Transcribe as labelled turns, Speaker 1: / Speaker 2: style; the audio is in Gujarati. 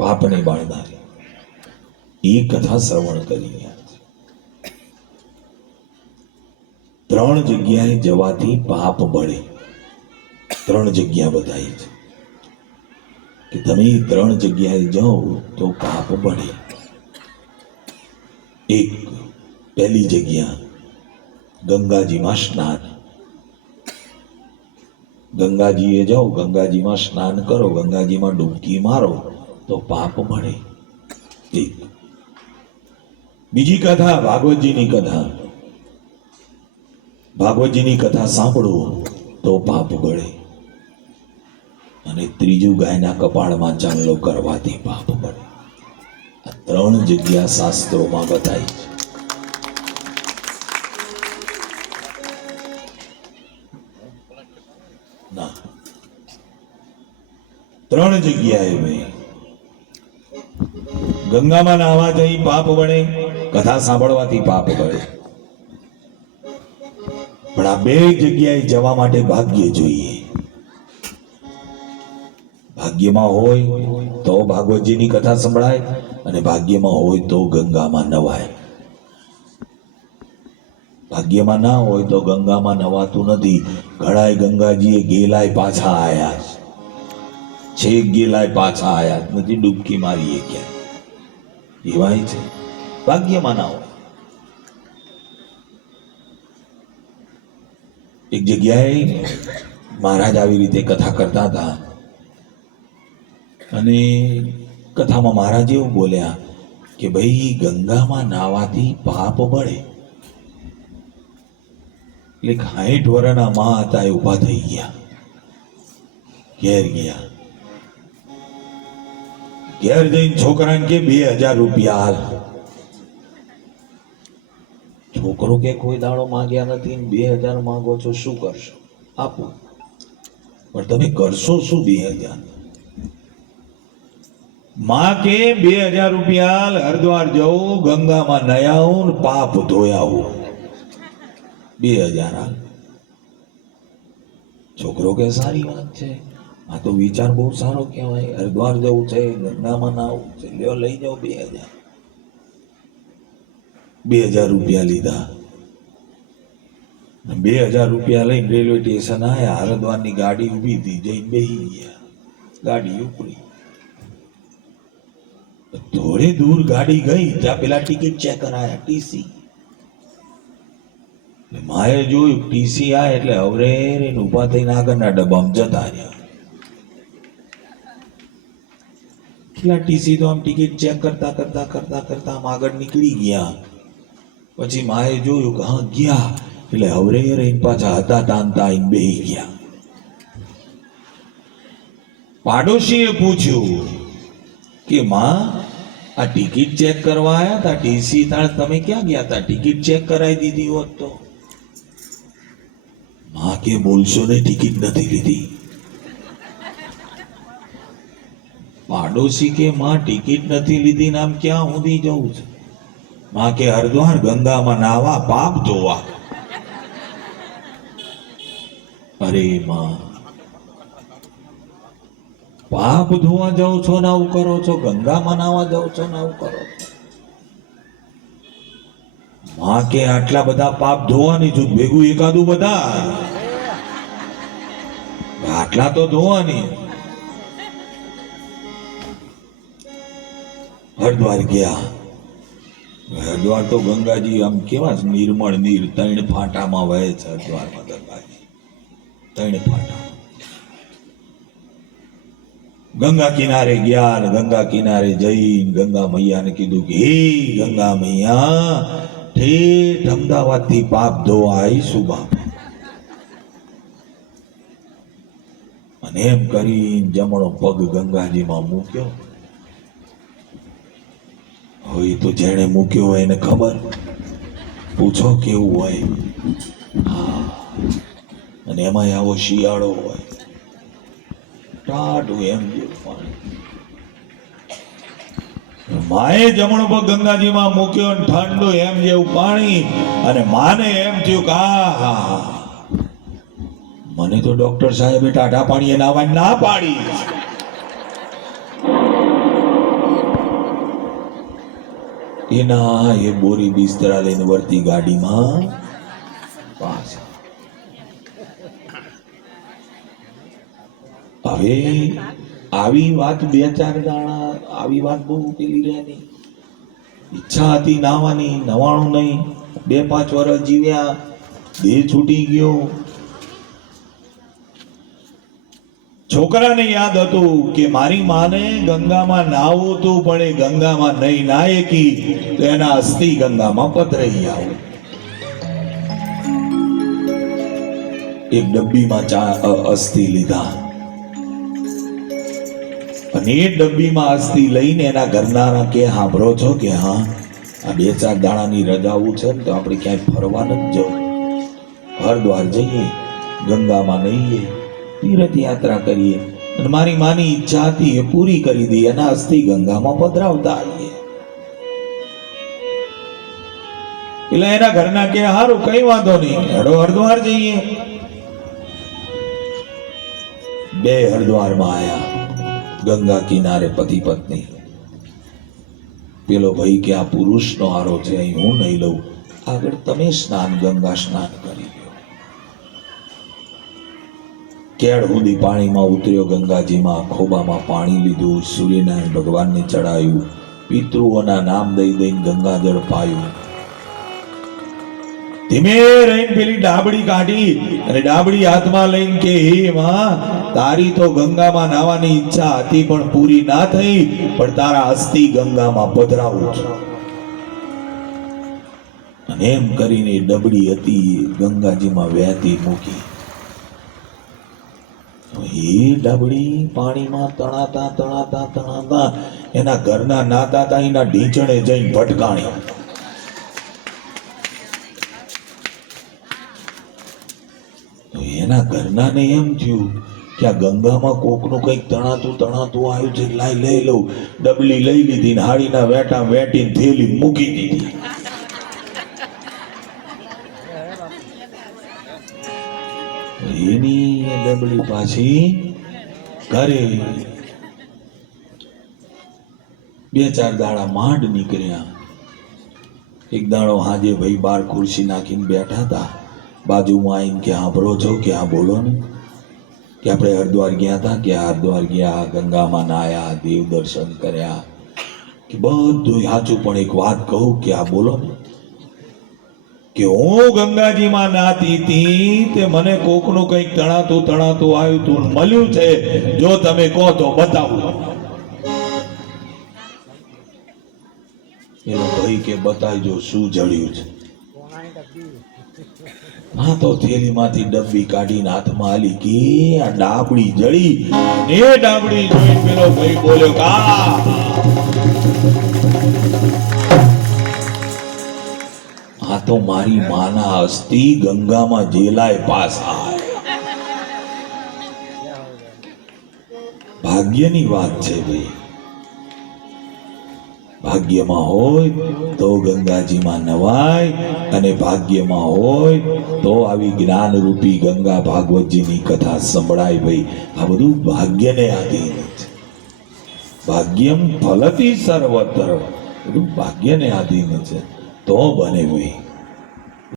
Speaker 1: પાપને બાળનારી એ કથા શ્રવણ કરી ત્રણ જગ્યાએ જવાથી પાપ બળે. ત્રણ જગ્યા બતાવી છે. કે તમે ત્રણ જગ્યાએ જાઓ તો પાપ બળે. એક, પહેલી જગ્યા, ગંગાજીમાં સ્નાન. ગંગાજીએ જાઓ, ગંગાજીમાં સ્નાન કરો, ગંગાજીમાં ડૂબકી મારો. તો પાપ મળે. બીજી કથા ભાગવતજીની કથા. ભાગવતજીની કથા સાંભળો તો પાપ ગળે. અને ત્રીજું ગાયના કપાળમાં ચાંદલો કરવાથી પાપ મળે. આ ત્રણ જગ્યા શાસ્ત્રોમાં બતાવી છે. ત્રણ જગ્યાએ ભાઈ ગંગામાં નાહવાથી પાપ બને કથા સાંભળવાથી પાપ બને પણ આ બે જગ્યાએ જવા માટે ભાગ્ય જોઈએ. ભાગ્યમાં હોય તો ભાગવતજીની કથા સંભળાય અને ભાગ્યમાં હોય તો ગંગામાં નવાય. ભાગ્યમાં ના હોય તો ગંગામાં નવાતું નથી. ઘણાય ગંગાજીએ ગેલાય પાછા આયા. છે. ગેલાય પાછા આયા. નથી ડૂબકી મારીએ ક્યાં? એવાય છે. ભાગ્યમાં ના એક જગ્યાએ મહારાજ આવી રીતે કથા કરતા હતા. અને કથામાં મહારાજ એવું બોલ્યા કે ભાઈ ગંગામાં નાવાથી પાપ બળે. એટલે સાઠ વર્ષના મા હતા એ ઊભા થઈ ગયા. ઘેર ગયા. ઘેર જઈને છોકરાને કે બે હજાર રૂપિયા હાલ. છોકરો કે કોઈ દાડો માંગ્યા નથી બે હજાર માંગો છો, શું કરશો? આપો. પણ તમે કરશો શું બે હજાર? માં કે બે હજાર રૂપિયા હાલ, હરિદ્વાર જવું, ગંગામાં નયાવું પાપ ધોયાવું બે હજાર હાલ. છોકરો કે સારી વાત છે? આ તો વિચાર બહુ સારો કહેવાય. હરિદ્વાર જવું છે ગંગામાં નાવું છે, લ્યો લઈ જાઓ બે હજાર. બે હજાર રૂપિયા લીધા. બે હજાર રૂપિયા લઈને રેલવે સ્ટેશન આવ્યા હરિદ્વારની ગાડી ઊભી હતી, જઈને બેસી ગયા. ગાડી ઉપડી. થોડી દૂર ગાડી ગઈ, ત્યાં પેલા ટિકિટ ચેક કરાયા ટીસી મારે જોયું ટીસી આ એટલે અવરેરીને ઊભા થઈને આગળના ડબ્બામાં જતા રહ્યા. કેટલા ટીસી તો આમ ટિકિટ ચેક કરતા કરતા કરતા કરતા આમ આગળ નીકળી ગયા પછી માએ જોયું કે હા ગયા એટલે હવરે રહીને પાછા હતા તાનતા આઈને બેહી ગયા પાડોશીએ પૂછ્યું કે માં આ ટિકિટ ચેક કરવા આયા હતા ટીસી તાણ તમે ક્યાં ગયા હતા ટિકિટ ચેક કરાવી દીધી હોત તો માં કે બોલશો ને ટિકિટ નથી લીધી પાડોશી કે માં ટિકિટ નથી લીધી નામ ક્યાં સુધી જવું છે? માં કે, હરદ્વાર ગંગામાં નાવા પાપ ધોવા અરે માં, પાપ ધોવા જાઓ છો ને આવું કરો છો? ગંગામાં નાવા જાઓ છો ને આવું કરો છો? માં કે, આટલા બધા પાપ ધોવાની છું ભેગું એકાદું બધા આટલા તો ધોવાની. હરિદ્વાર ગયા. હરદ્વાર તો ગંગાજી આમ કેવા નિર્મળ નીર, ત્રણ ફાટામાં વહે છે હરિદ્વારમાં ગંગાજી ત્રણ ફાટા. ગંગા કિનારે ગયા ગંગા કિનારે જઈને ગંગા મૈયાને કીધું કે, હે ગંગા મૈયા, ઠેઠ અમદાવાદથી પાપ ધોવા આવીશું બાપ? અને એમ કરીને જમણો પગ ગંગાજીમાં મૂક્યો. એ તો જેણે મૂક્યો હોય એને ખબર? પૂછો કેવું હોય? અને એમાં આવો શિયાળો હોય. ટાઢું એમ માએ જમણો પગ ગંગાજીમાં મૂક્યો ને ઠંડુ એમ જેવું પાણી અને માને એમ થયું કે આ હા મને તો ડોક્ટર સાહેબે ટાઢા પાણીએ નાવા ના પાડી. એના એ બોરી બિસ્તરા લઈને વળતી ગાડીમાં પાછા હવે આવી વાત બે ચાર દાણા, આવી વાત બહુ ઉકેલી રહે નહીં. ઈચ્છા હતી નાવાની, નવાણું નહીં. બે પાંચ વર્ષ જીવ્યા, દેહ છૂટી ગયો. છોકરાને યાદ હતું કે મારી માને ગંગામાં નાવું હતું પણ એ ગંગામાં નહીં નાય કી તો એના અસ્થિ ગંગામાં પધરાઈ આવો એક ડબ્બીમાં ચા અસ્થિ લીધા. અને એ ડબ્બીમાં અસ્થિ લઈને એના ઘરનારા કે સાંભળો છો કે હા, આ બે ચાર દાણાની રજાવું છે તો આપણે ક્યાંય ફરવા નથી જવું. હરદ્વાર જઈએ, ગંગામાં નહીએ. તીર્થ યાત્રા કરીએ અને મારી માની ઈચ્છા હતી એ પૂરી કરી દઈએ અને અસ્થિ ગંગામાં પધરાવતા આવીએ. એટલે એના ઘરના કે સારું કઈ વાંધો નહીં. હેડો હરદ્વાર જઈએ. બે હરદ્વારમાં આયા. ગંગા કિનારે પતિ પત્ની. પેલો ભાઈ કે આ પુરુષનો આરો છે, અહીં હું નહીં લઉં. આગળ તમે સ્નાન, ગંગા સ્નાન કરી. કેળ સુધી પાણીમાં ઉતર્યો ગંગાજીમાં, ખોબામાં પાણી લીધું, સૂર્યનારાયણ ભગવાનને ચડાયું પિતૃઓના નામ દઈ દઈને ગંગાજળ પાયું. ધીમે રહીને પેલી ડાબડી કાઢી અને ડાબડી હાથમાં લઈને કે, હે માં તારી તો ગંગામાં નાવાની ઈચ્છા હતી પણ પૂરી ના થઈ, પણ તારા અસ્થિ ગંગામાં પધરાવું છું. અને એમ કરીને ડબડી હતી, ગંગાજીમાં વહેતી મૂકી. એ ડબડી પાણીમાં તણાતા તણાતા તણાતા, એના ઘરના નાતા હતા એના ઢીંચણે જઈને ભટકાણી તો એના ઘરનાને એમ થયું કે આ ગંગામાં કોકનું કંઈક તણાતું તણાતું આવ્યું છે, લાઈ, લઈ લઉં. ડબલી લઈ લીધી ને હાડીના વેટા વેટીને થેલી મૂકી દીધી. એની એ ડબલી પાછી ઘરે બે ચાર દાડા માંડ નીકળ્યા. એક દાડો હાજે ભાઈ બાર ખુરશી નાખીને બેઠા હતા. બાજુમાં આવીને કે આભરો છો કે આ બોલો ને. કે આપણે હરિદ્વાર ગયા હતા કે હરિદ્વાર ગયા ગંગામાં નાયા, દેવ દર્શન કર્યા. કે બધું સાચું પણ એક વાત કહું કે આ બોલો ને. કે હું ગંગાજીમાં નાતી હતી તે મને કોકનું કંઈક તણાતું તણાતું આવ્યું તું મળ્યું છે. જો તમે કહો તો બતાવું. એનો ભાઈ કે, બતાવજો, શું જડ્યું છે? હા તો થેલીમાંથી ડબ્બી કાઢીને હાથમાં આલી કે, આ ડાબડી જડી. એ ડાબડી જોઈ પેલો ભાઈ બોલ્યો, કા તો મારી માના અસ્થિ ગંગામાં જેલાય પાસા ભાગ્યની વાત છે ભાઈ. ભાગ્યમાં હોય તો ગંગાજીમાં નવાય અને ભાગ્યમાં હોય તો આવી જ્ઞાન રૂપી ગંગા ભાગવતજીની કથા સંભળાય ભાઈ. આ બધું ભાગ્યને આધીન છે ભાગ્યમ ફલતી સર્વત્ર. બધું ભાગ્યને આધીન છે તો બને ભાઈ.